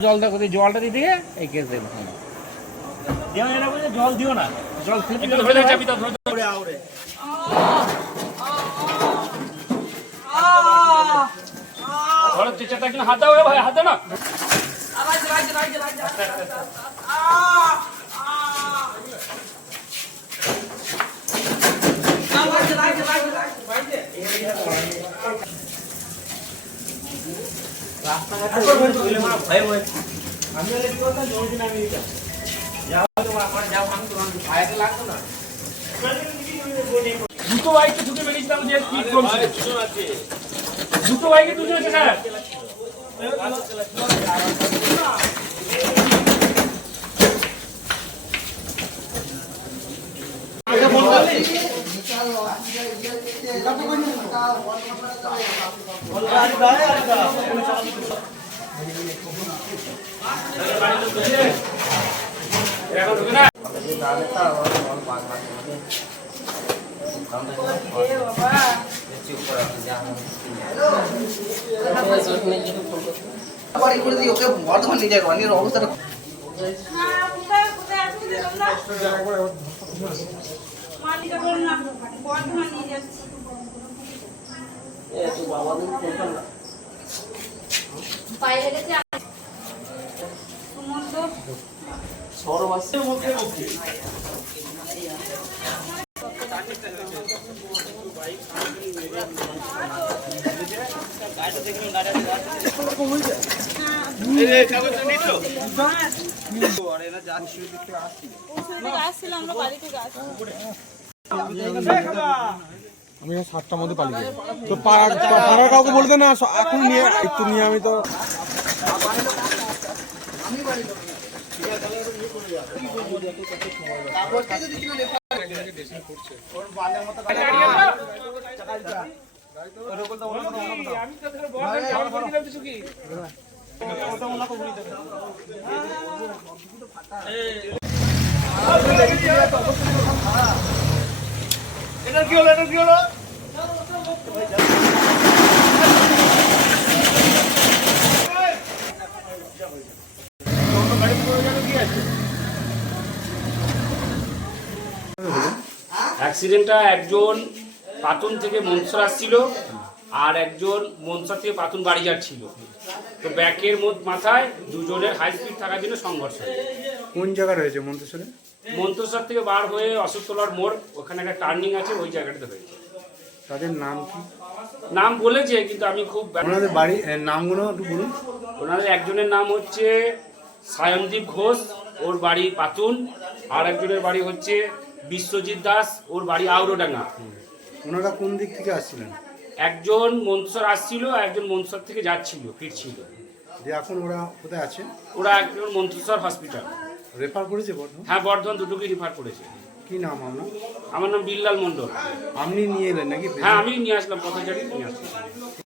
জলটা কোথায় জলটা দিতে গিয়ে এই কেস দেখুন জল দিও না জল ধরে যাবি তো ধরে আউরে ধরো চেচাটা কিন্তু হাত দাও ভাই হাত দাও না দুটো বাইকে ঢুকে বেরিয়েছিলাম যে দুটো বাইকে দুজন আছে স্যার বর্ধমান নিয়ে যায় রনির অবস্থাটা আমি 7টার মধ্যে পালিয়ে যাই তো পাড়ার কাউকে বলতে না এখন নিয়ে একটু নিয়ে আমি তো এটা কি হলো অ্যাক্সিডেন্টটা একজন পাতুন থেকে মনসর আসছিল আর একজন মনসর থেকে পাতুন বাড়ি যাচ্ছিল তো ব্যাকের মাথায় দুজনের হাই স্পিড থাকার জন্য সংঘর্ষ কোন জায়গা রয়েছে মন্তেশ্বরে মন্তেশ্বর থেকে বার হয়ে অশোকতলার মোড় ওখানে একটা টার্নিং আছে ওই জায়গাটাতে হয়েছে তাদের নাম কি নাম বলেছে কিন্তু আমি খুব ওনাদের বাড়ি নামগুলো একটু বলুন ওনাদের একজনের নাম হচ্ছে সায়নদীপ ঘোষ ওর বাড়ি পাতুন আর একজনের বাড়ি হচ্ছে বিশ্বজিৎ দাস ওর বাড়ি আউরোডাঙ্গা ওনারা কোন দিক থেকে আসছিলেন একজন মনসর আসছিল একজন মনসর থেকে যাচ্ছিল ফিরছিল যে এখন ওরা কোথায় আছে ওরা একজন মন্তেশ্বর হসপিটাল রেফার করেছে বর্ধমান হ্যাঁ বর্ধমান দুটোকে রিফার করেছে কি নাম আপনার আমার নাম বিল্লাল মণ্ডল আপনি নিয়ে এলেন নাকি হ্যাঁ আমি নিয়ে আসলাম পথচারী নিয়ে আসলাম